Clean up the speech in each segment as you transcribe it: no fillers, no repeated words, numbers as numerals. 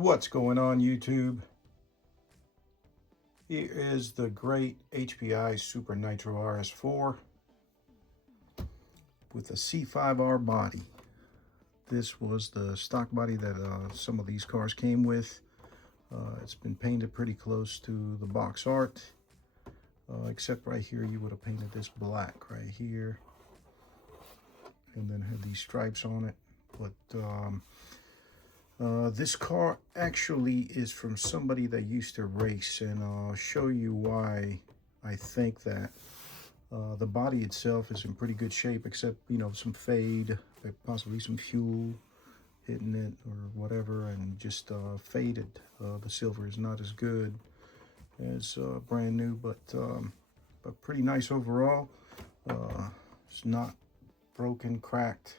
What's going on, YouTube? Here is the great HPI Super Nitro RS4 with a C5R body. This was the stock body that some of these cars came with. It's been painted pretty close to the box art, except right here you would have painted this black right here and then had these stripes on it. But this car actually is from somebody that used to race, and I'll show you why I think that. The body itself is in pretty good shape, except, you know, some fade, possibly some fuel hitting it or whatever, and just faded. The silver is not as good as brand new, but pretty nice overall. It's not broken, cracked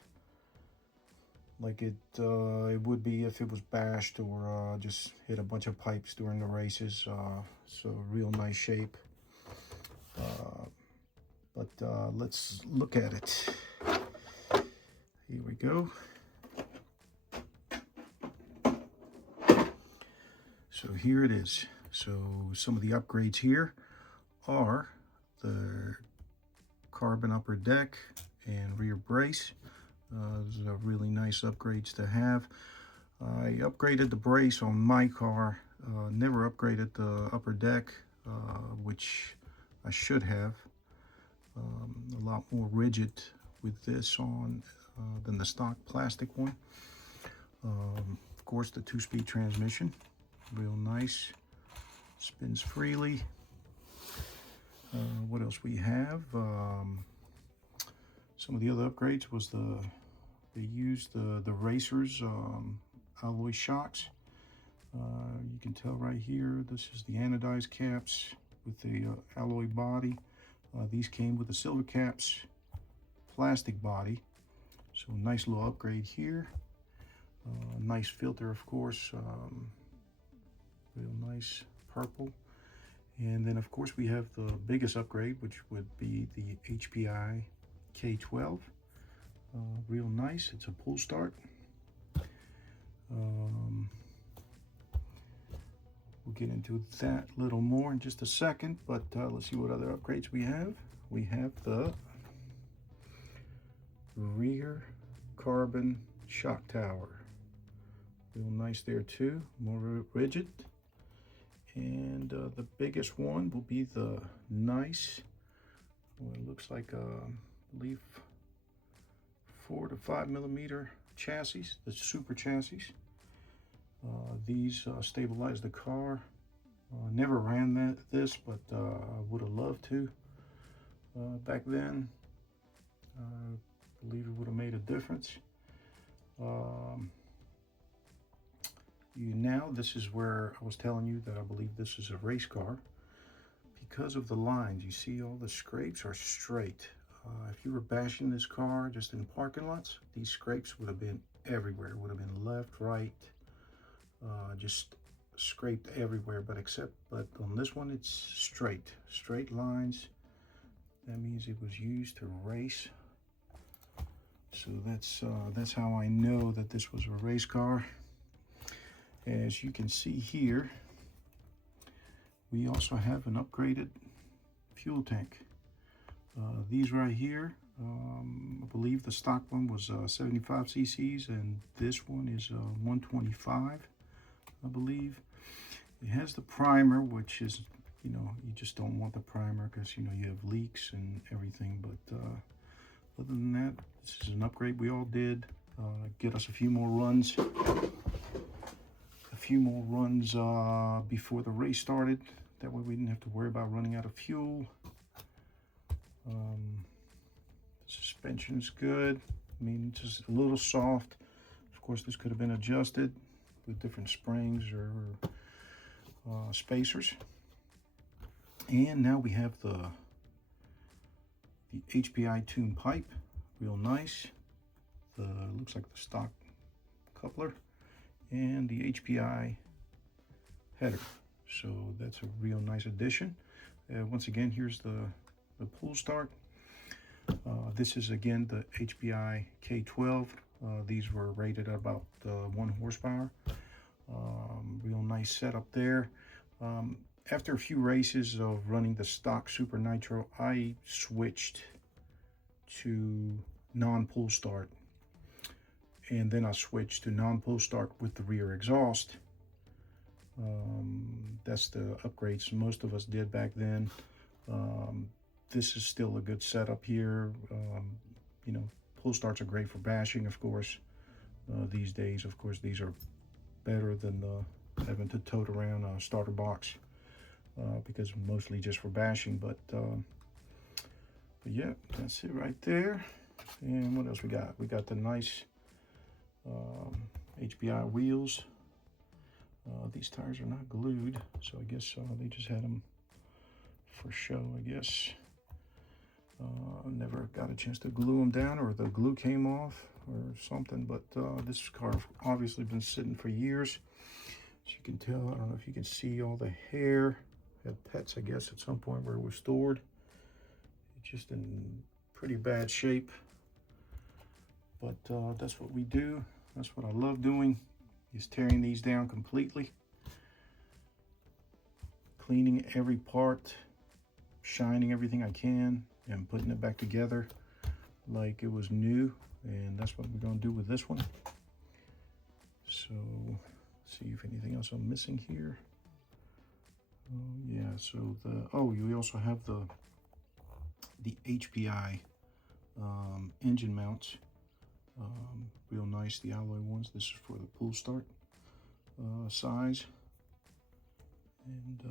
like it would be if it was bashed or just hit a bunch of pipes during the races. So real nice shape. But let's look at it. Here we go. So here it is. So some of the upgrades here are the carbon upper deck and rear brace. Those are really nice upgrades to have. I upgraded the brace on my car, never upgraded the upper deck, which I should have. A lot more rigid with this on than the stock plastic one. Of course, the 2-speed transmission, real nice, spins freely. What else we have? Some of the other upgrades was they used the racers alloy shocks. You can tell right here, this is the anodized caps with the alloy body. These came with the silver caps plastic body, so nice little upgrade here. Nice filter, of course, real nice purple. And then of course we have the biggest upgrade, which would be the HPI K12. Real nice. It's a pull start. We'll get into that a little more in just a second, but let's see what other upgrades we have. We have the rear carbon shock tower. Real nice there too, more rigid. And the biggest one will be the nice, well, it looks like I believe 4 to 5 millimeter chassis, the super chassis. These stabilize the car. Never ran this, but I would have loved to back then. I believe it would have made a difference. Now this is where I was telling you that I believe this is a race car because of the lines. You see all the scrapes are straight. If you were bashing this car just in parking lots, these scrapes would have been everywhere. It would have been left, right, just scraped everywhere, but on this one it's straight lines. That means it was used to race. So that's how I know that this was a race car. As you can see here, we also have an upgraded fuel tank. These right here, I believe the stock one was 75 cc's and this one is 125, I believe. It has the primer, which is, you know, you just don't want the primer because, you know, you have leaks and everything. But other than that, this is an upgrade we all did. Get us a few more runs. Before the race started. That way we didn't have to worry about running out of fuel. Suspension is good. I mean, just a little soft. Of course, this could have been adjusted with different springs or spacers. And now we have the HPI tune pipe, real nice. Looks like the stock coupler and the HPI header. So that's a real nice addition. Once again, here's the pull start. This is again the HPI K12. These were rated at about 1 horsepower. Real nice setup there. After a few races of running the stock Super Nitro, I switched to non-pull start, and then I switched to non-pull start with the rear exhaust. That's the upgrades most of us did back then. This is still a good setup here. You know, pull starts are great for bashing, of course. These days, of course, these are better than having to tote around a starter box, because mostly just for bashing. But yeah, that's it right there. And what else we got? We got the nice HPI wheels. These tires are not glued, so I guess they just had them for show, I guess. Never got a chance to glue them down, or the glue came off or something, but this car obviously been sitting for years. As you can tell, I don't know if you can see all the hair. Had pets, I guess, at some point where it was stored. It's just in pretty bad shape, but that's what we do. That's what I love doing, is tearing these down completely, cleaning every part, shining everything I can, and putting it back together like it was new. And that's what we're going to do with this one. So see if anything else I'm missing here. Yeah, so you also have the HPI engine mounts. Real nice, the alloy ones. This is for the pull start size. And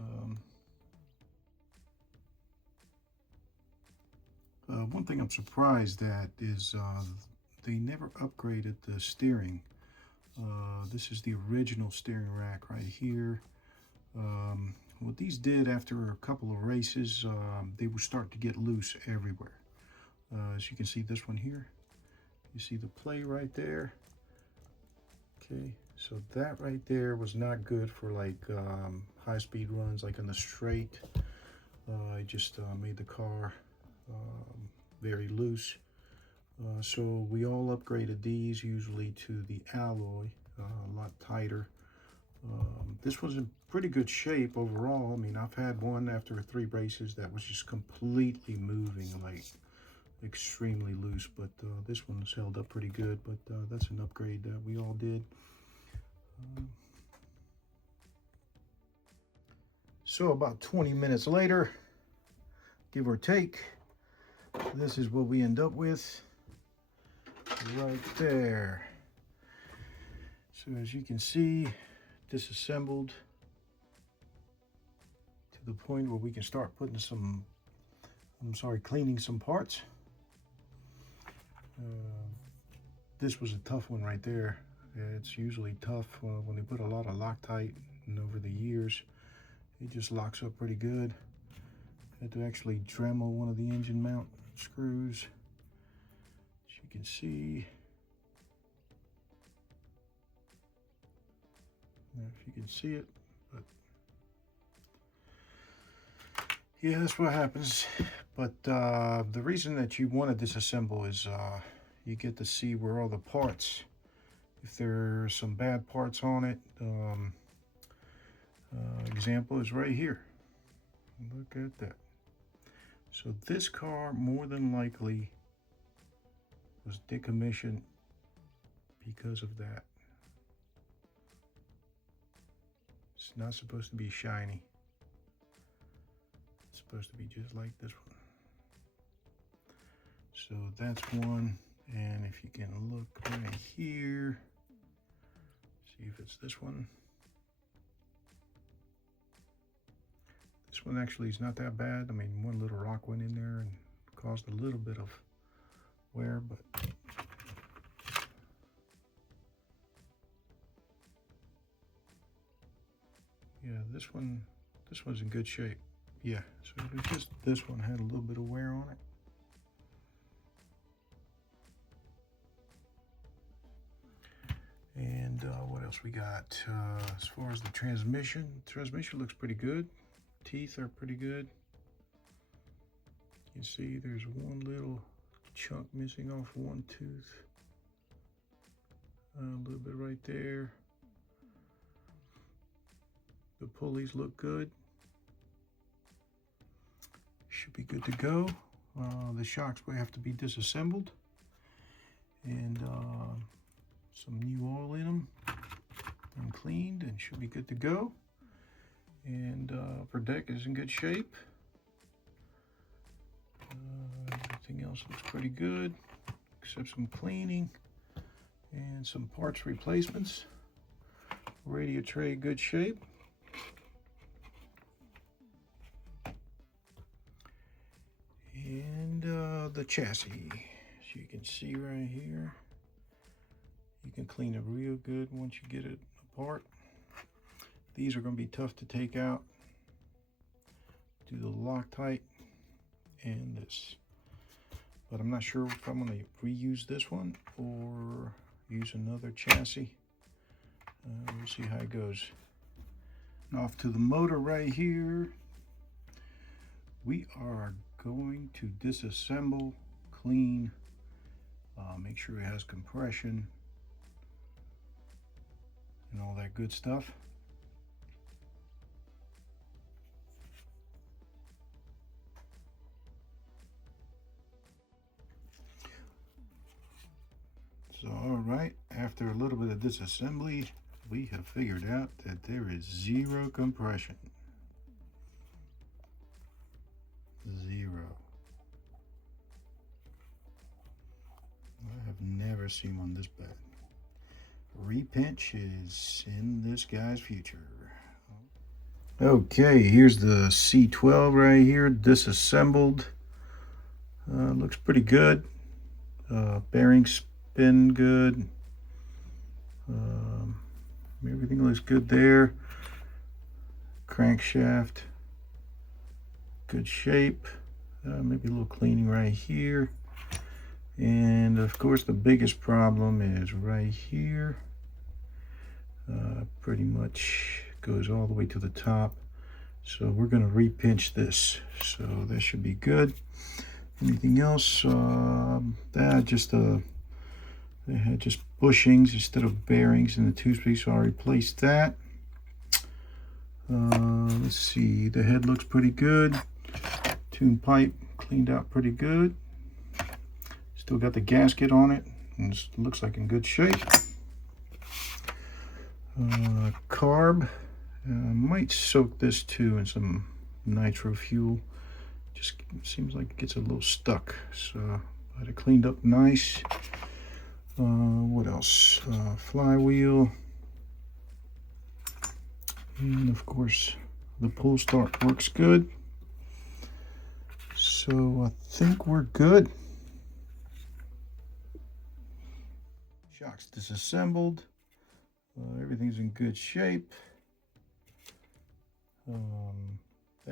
one thing I'm surprised at is they never upgraded the steering. This is the original steering rack right here. What these did after a couple of races, they would start to get loose everywhere. As you can see, this one here, you see the play right there. Okay, so that right there was not good for like high-speed runs, like on the straight. I just made the car very loose. So we all upgraded these usually to the alloy, a lot tighter. This was in pretty good shape overall. I mean, I've had one after 3 races that was just completely moving, like extremely loose, but this one's held up pretty good. But that's an upgrade that we all did. So about 20 minutes later, give or take, this is what we end up with right there. So as you can see, disassembled to the point where we can start putting some, cleaning some parts. This was a tough one right there. It's usually tough when they put a lot of Loctite, and over the years it just locks up pretty good. Had to actually Dremel one of the engine mount screws, as you can see. If you can see it, but yeah, that's what happens. But the reason that you want to disassemble is you get to see where all the parts, if there's some bad parts on it. Example is right here. Look at that. So this car more than likely was decommissioned because of that. It's not supposed to be shiny. It's supposed to be just like this one. So that's one. And if you can look right here, see if it's this one. This one actually is not that bad. I mean, one little rock went in there and caused a little bit of wear, but yeah, this one's in good shape. Yeah, so it's just this one had a little bit of wear on it. And what else we got? As far as the transmission looks pretty good. Teeth are pretty good. You see there's one little chunk missing off one tooth. A little bit right there. The pulleys look good. Should be good to go. The shocks will have to be disassembled, and some new oil in them and cleaned, and should be good to go. And upper deck is in good shape. Everything else looks pretty good, except some cleaning and some parts replacements. Radio tray, good shape. And the chassis, as you can see right here, you can clean it real good once you get it apart. These are going to be tough to take out. Do the Loctite and this, but I'm not sure if I'm going to reuse this one or use another chassis. We'll see how it goes. Off to the motor right here. We are going to disassemble, clean, make sure it has compression and all that good stuff. So, all right, after a little bit of disassembly, we have figured out that there is zero compression. Zero. I have never seen one this bad. Repinch is in this guy's future. Okay, here's the C12 right here, disassembled. Looks pretty good. Bearings spin good. Everything looks good there. Crankshaft, good shape. Maybe a little cleaning right here. And of course the biggest problem is right here. Pretty much goes all the way to the top. So we're going to repinch this. So that should be good. Anything else? They had just bushings instead of bearings in the two-speed, so I replaced that. Let's see, the head looks pretty good. Tune pipe cleaned out pretty good. Still got the gasket on it, and it looks like in good shape. Carb, might soak this too in some nitro fuel. Just seems like it gets a little stuck, so but it cleaned up nice. What else? Flywheel, and of course the pull start works good. So I think we're good. Shocks disassembled. Everything's in good shape.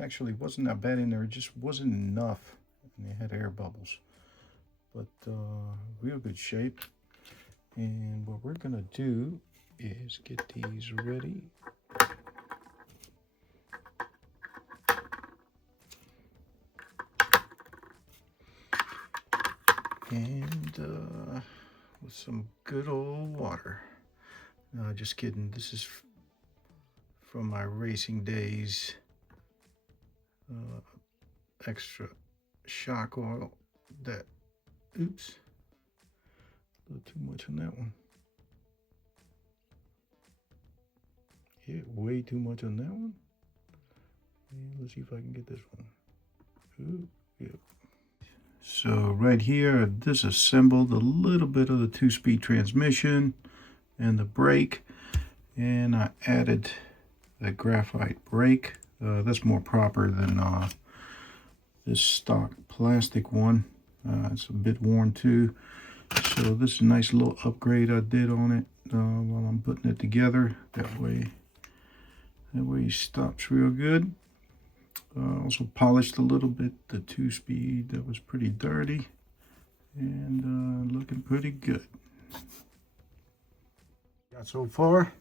Actually wasn't that bad in there. It just wasn't enough, and they had air bubbles. But real good shape. And what we're gonna do is get these ready. And with some good old water. No, just kidding. This is from my racing days. Extra shock oil. That, oops. A little too much on that one. Yeah, way too much on that one. And let's see if I can get this one. Ooh, yeah. So right here, I disassembled a little bit of the two-speed transmission and the brake, and I added a graphite brake. That's more proper than this stock plastic one. It's a bit worn too. So this is a nice little upgrade I did on it while I'm putting it together. That way it stops real good. Also polished a little bit the two-speed that was pretty dirty, and looking pretty good. Got so far,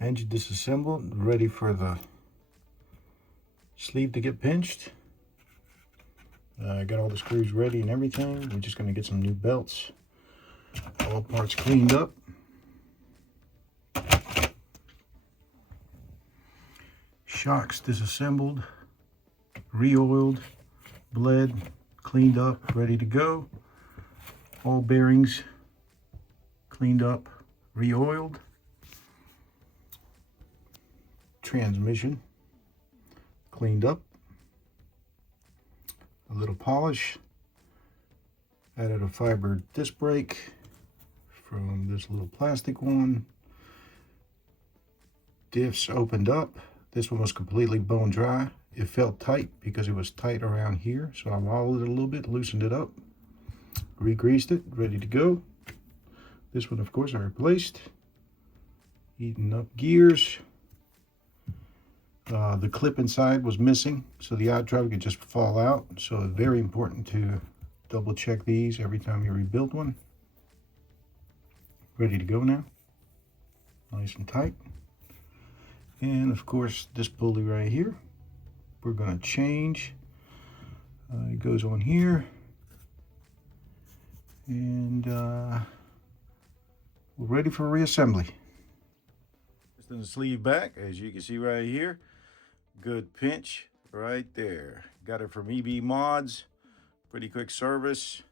engine disassembled, ready for the sleeve to get pinched. I got all the screws ready and everything. We're just going to get some new belts. All parts cleaned up. Shocks disassembled, re-oiled, bled, cleaned up, ready to go. All bearings cleaned up, re-oiled. Transmission cleaned up. A little polish. Added a fiber disc brake from this little plastic one. Diffs opened up. This one was completely bone dry. It felt tight because it was tight around here, so I wobbled it a little bit, loosened it up, re-greased it, ready to go. This one, of course, I replaced. Heating up gears. The clip inside was missing, so the odd driver could just fall out. So it's very important to double check these every time you rebuild one. Ready to go now. Nice and tight. And of course, this pulley right here, we're going to change. It goes on here. And we're ready for reassembly. Just in the sleeve back, as you can see right here. Good pinch right there. Got it from EB Mods. Pretty quick service.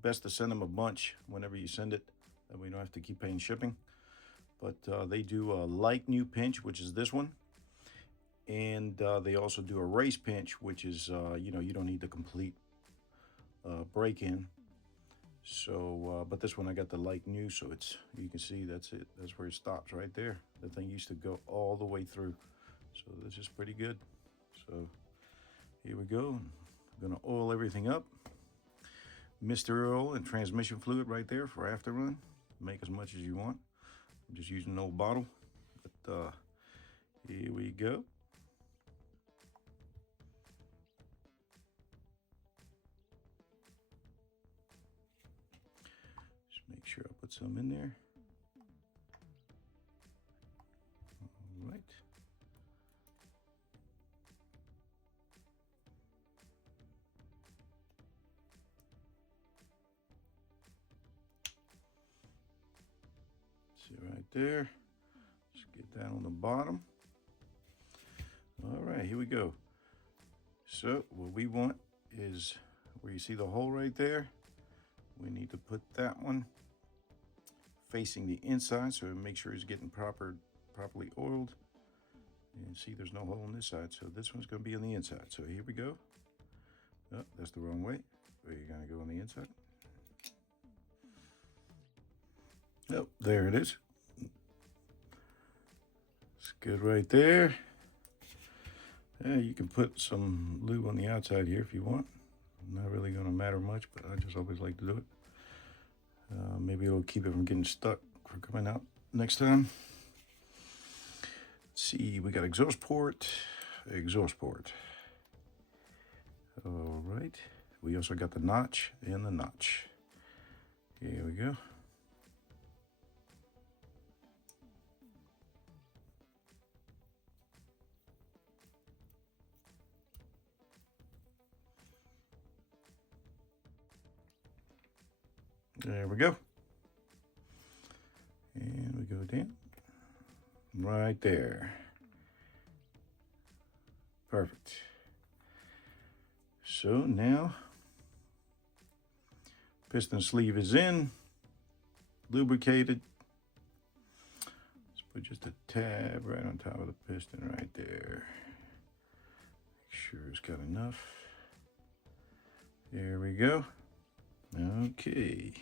Best to send them a bunch whenever you send it, that we don't have to keep paying shipping. But they do a light new pinch, which is this one. And they also do a race pinch, which is, you know, you don't need the complete break-in. So, but this one I got the light new, so it's, you can see that's it. That's where it stops right there. The thing used to go all the way through. So this is pretty good. So here we go. I'm gonna oil everything up. Mystery oil and transmission fluid right there for after run. Make as much as you want. I'm just using an old bottle, but here we go. Just make sure I put some in there. All right. See right there. Just get that on the bottom. All right, here we go. So what we want is where you see the hole right there, we need to put that one facing the inside so make sure it's getting properly oiled. And see there's no hole on this side, so this one's going to be on the inside. So here we go. Oh, that's the wrong way. You're going to go on the inside. Oh, there it is. It's good right there. Yeah, you can put some lube on the outside here if you want. Not really going to matter much, but I just always like to do it. Maybe it'll keep it from getting stuck for coming out next time. Let's see, we got exhaust port. All right. We also got the notch and the notch. Here we go. There we go. And we go down. Right there. Perfect. So now, piston sleeve is in, lubricated. Let's put just a tab right on top of the piston right there. Make sure it's got enough. There we go. Okay.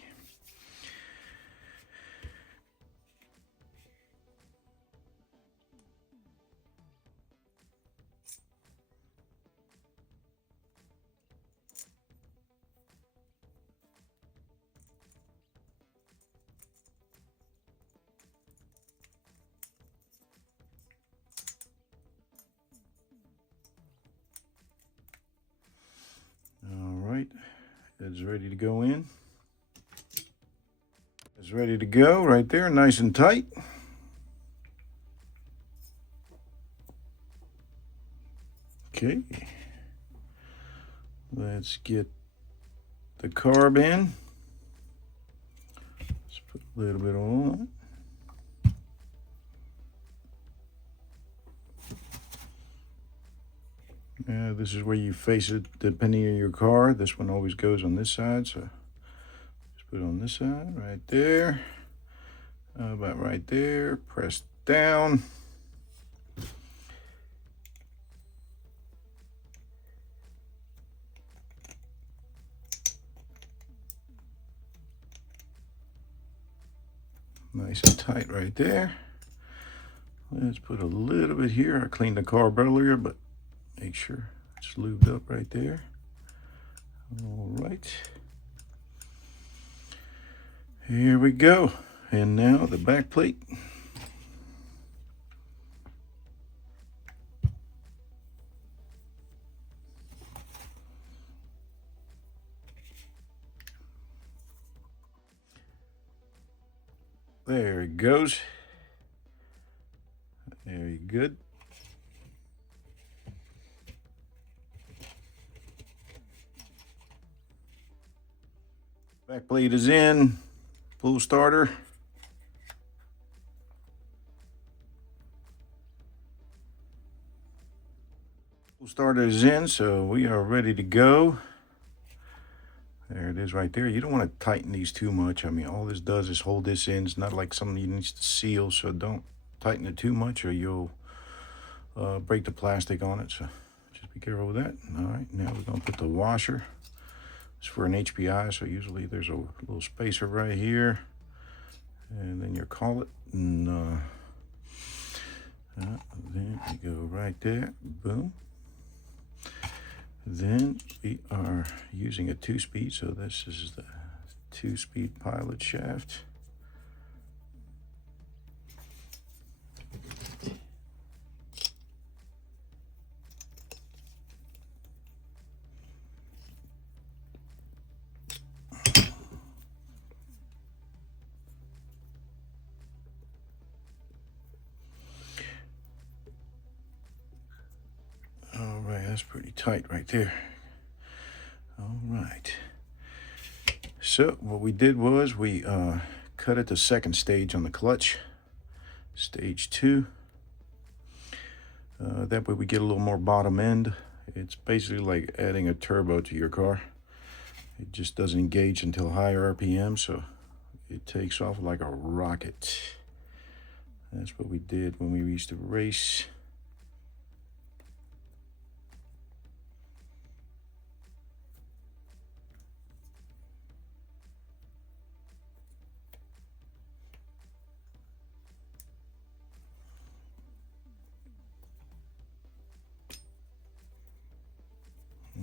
It's ready to go in. It's ready to go right there, nice and tight. Okay. Let's get the carb in. Let's put a little bit on it. This is where you face it depending on your car. This one always goes on this side, so just put it on this side right there. About right there. Press down. Nice and tight right there. Let's put a little bit here. I cleaned the carb earlier, but make sure it's lubed up right there. All right. Here we go. And now the back plate. There it goes. Very good. Back plate is in. Pull starter. Pull starter is in, so we are ready to go. There it is right there. You don't want to tighten these too much. I mean, all this does is hold this in. It's not like something you need to seal, so don't tighten it too much or you'll break the plastic on it. So just be careful with that. All right, now we're going to put the washer. It's for an HPI, so usually there's a little spacer right here. And then you collet. And then you go right there. Boom. Then we are using a 2-speed, so this is the 2-speed pilot shaft. All right, that's pretty tight right there. All right. So what we did was we cut it to second stage on the clutch, stage 2. That way we get a little more bottom end. It's basically like adding a turbo to your car. It just doesn't engage until higher RPM, so it takes off like a rocket. That's what we did when we used to race.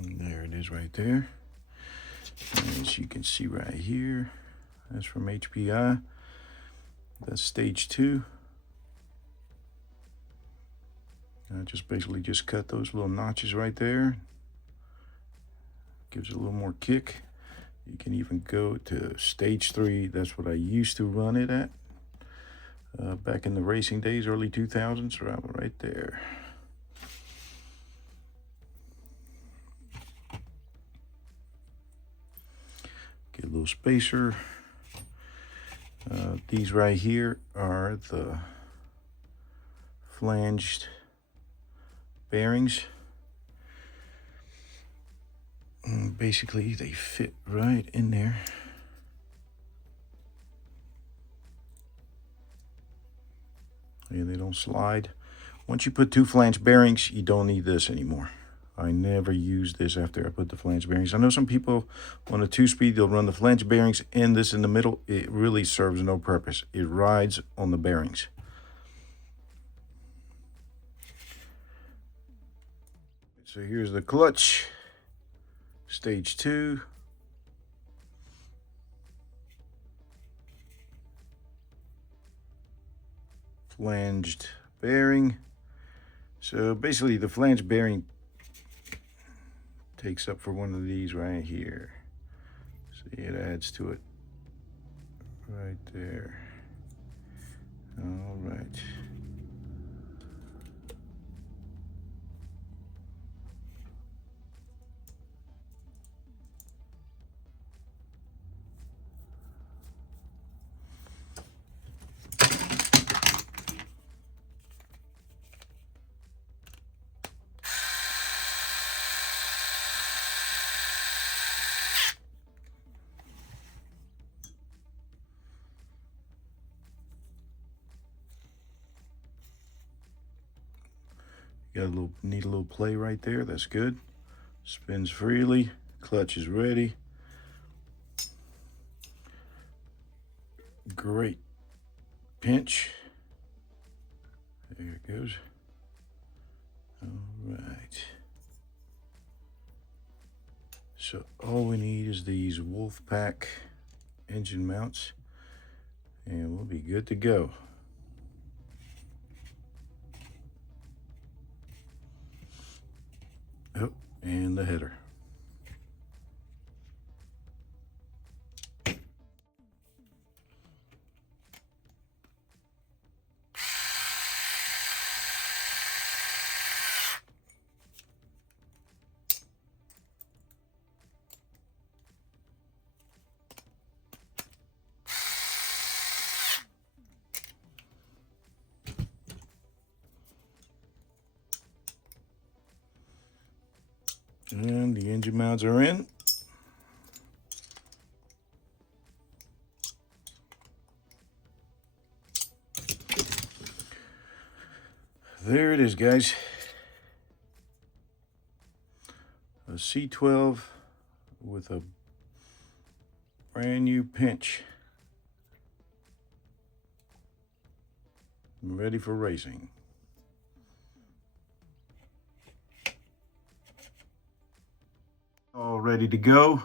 And there it is right there. As you can see right here, that's from HPI. That's stage 2. I just basically just cut those little notches right there. Gives it a little more kick. You can even go to stage 3. That's what I used to run it at. Back in the racing days, early 2000s, right there. Get a little spacer. These right here are the flanged bearings. And basically, they fit right in there. And they don't slide. Once you put 2 flange bearings, you don't need this anymore. I never use this after I put the flange bearings. I know some people on a 2-speed, they'll run the flange bearings and this in the middle. It really serves no purpose. It rides on the bearings. So here's the clutch, stage 2. Flanged bearing. So basically the flange bearing takes up for one of these right here. See, it adds to it right there. All right. Need a little play right there. That's good. Spins freely. Clutch is ready. Great pinch. There it goes. All right. So all we need is these Wolfpack engine mounts, and we'll be good to go. Oh, and the header. And the engine mounts are in. There it is, guys. A C12 with a brand new pinch. Ready for racing. All ready to go.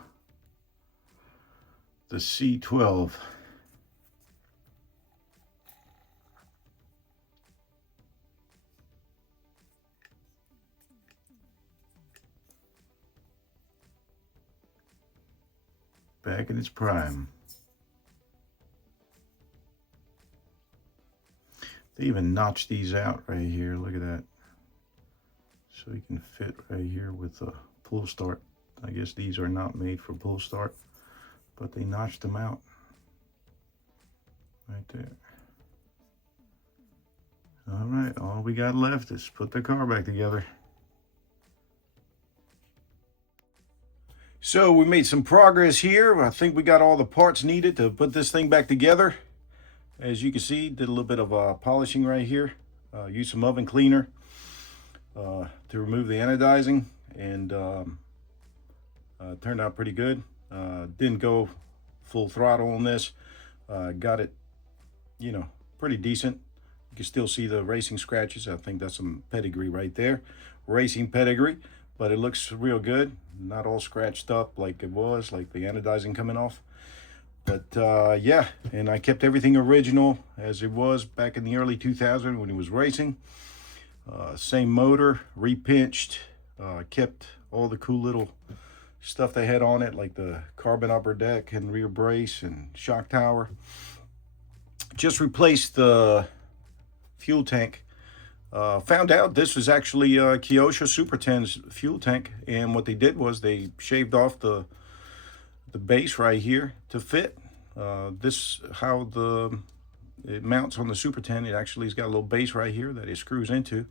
The C12. Back in its prime. They even notched these out right here. Look at that. So you can fit right here with a pull start. I guess these are not made for pull start, but they notched them out right there. All right, all we got left is put the car back together. So we made some progress here. I think we got all the parts needed to put this thing back together. As you can see, did a little bit of polishing right here. Used some oven cleaner to remove the anodizing, and turned out pretty good. Didn't go full throttle on this. Got it, you know, pretty decent. You can still see the racing scratches. I think that's some pedigree right there. Racing pedigree, but it looks real good. Not all scratched up like it was, like the anodizing coming off. But yeah, and I kept everything original as it was back in the early 2000s when it was racing. Same motor, repinched, kept all the cool little stuff they had on it, like the carbon upper deck and rear brace and shock tower. Just replaced the fuel tank. Found out this was actually Kyosho Super 10's fuel tank, and what they did was they shaved off the base right here to fit. This how it mounts on the Super 10. It actually has got a little base right here that it screws into.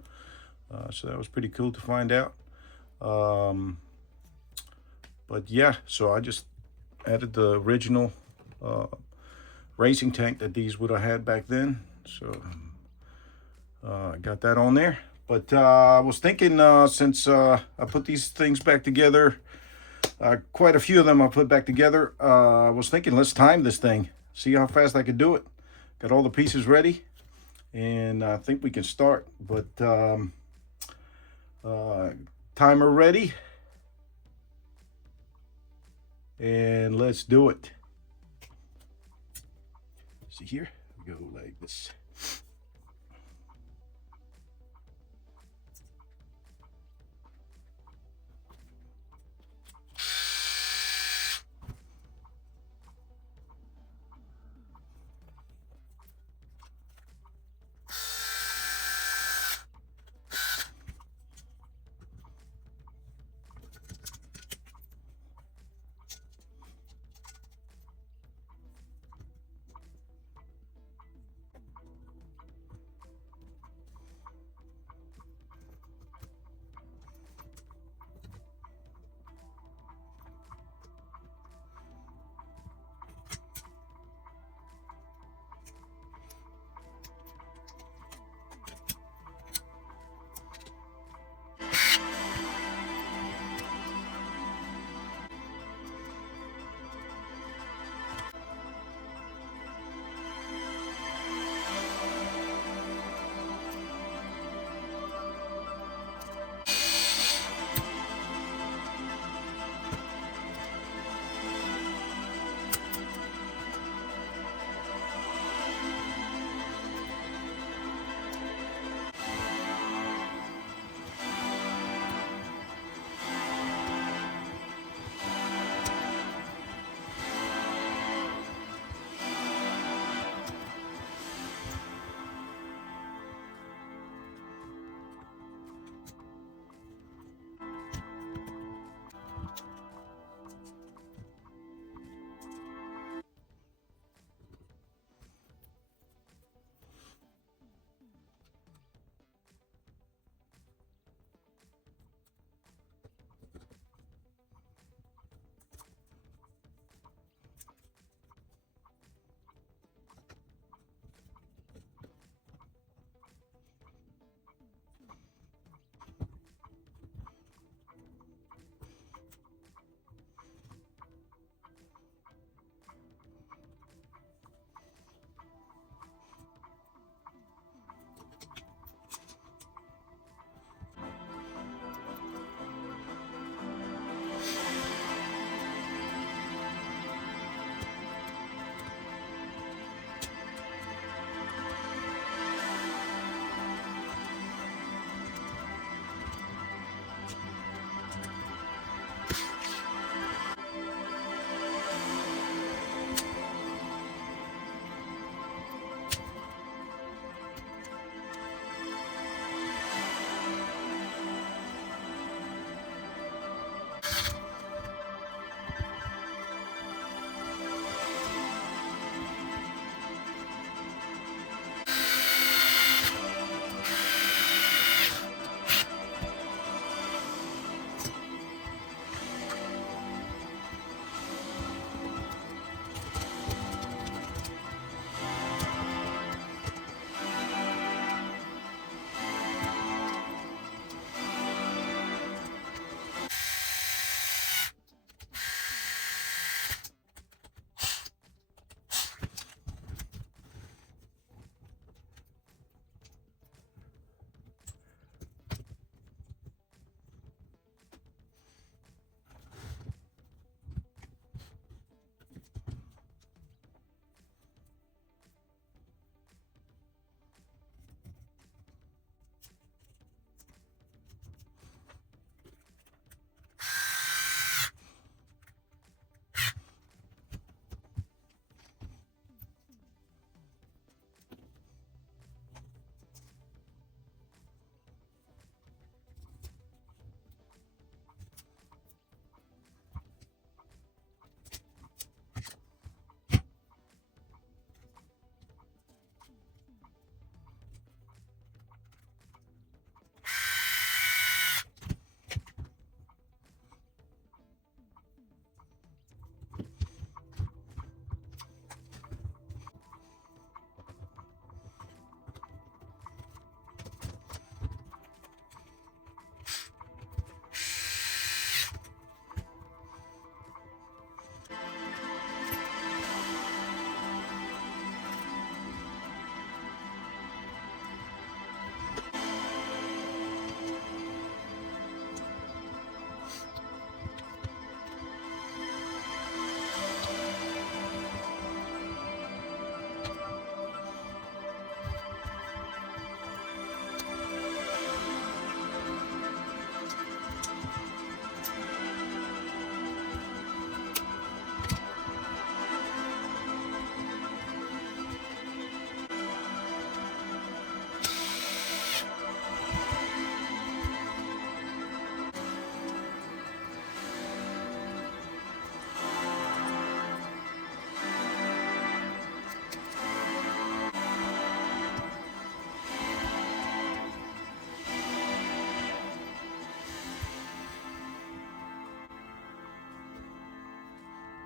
So that was pretty cool to find out. But yeah, so I just added the original racing tank that these would have had back then. So I got that on there. But I was thinking, since I put these things back together, quite a few of them I put back together, I was thinking, let's time this thing, see how fast I could do it. Got all the pieces ready, and I think we can start. But timer ready, and let's do it. See here, we go like this.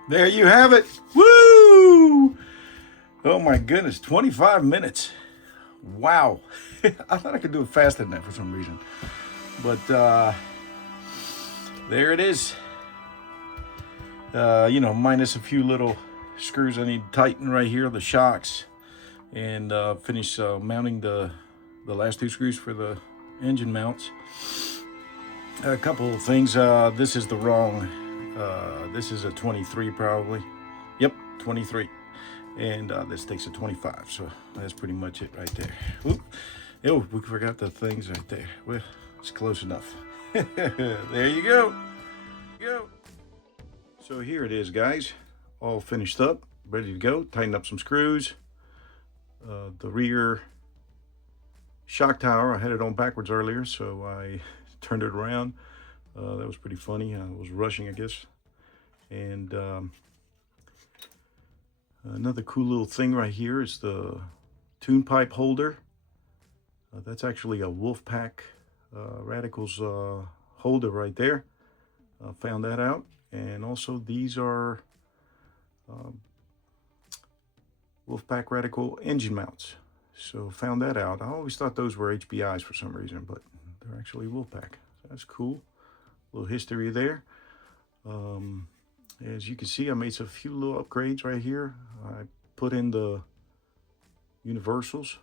There you have it. Woo! Oh my goodness, 25 minutes. Wow. I thought I could do it faster than that for some reason. But there it is. You know, minus a few little screws I need to tighten right here, the shocks, and finish mounting the last 2 screws for the engine mounts. A couple of things. This is the wrong, this is a 23 probably. Yep, 23. And this takes a 25, so that's pretty much it right there. Oop. Oh, we forgot the things right there. Well, it's close enough. There you go. So here it is, guys. All finished up, ready to go. Tighten up some screws. The rear shock tower, I had it on backwards earlier, so I turned it around. That was pretty funny. I was rushing, I guess. And another cool little thing right here is the tune pipe holder. That's actually a Wolfpack Radicals holder right there. Found that out. And also these are Wolfpack Radical engine mounts. So found that out. I always thought those were HBIs for some reason, but they're actually Wolfpack. So that's cool. A little history there. As you can see, I made a few little upgrades right here. I put in the universals.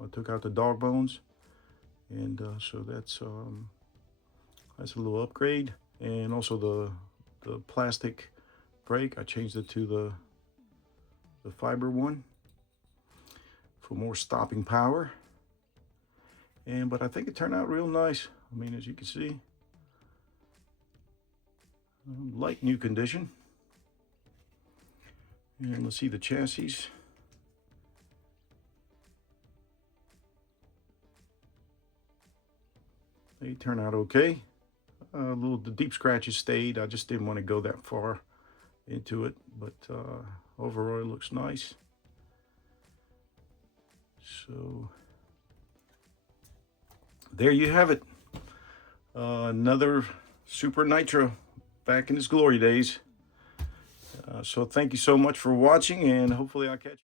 I took out the dog bones, and so that's a little upgrade. And also the plastic brake, I changed it to the fiber one for more stopping power. But I think it turned out real nice. I mean, as you can see, like new condition. And let's see the chassis. They turn out okay. The deep scratches stayed. I just didn't want to go that far into it, but overall it looks nice. So there you have it. Another Super Nitro back in its glory days. So thank you so much for watching, and hopefully I'll catch you.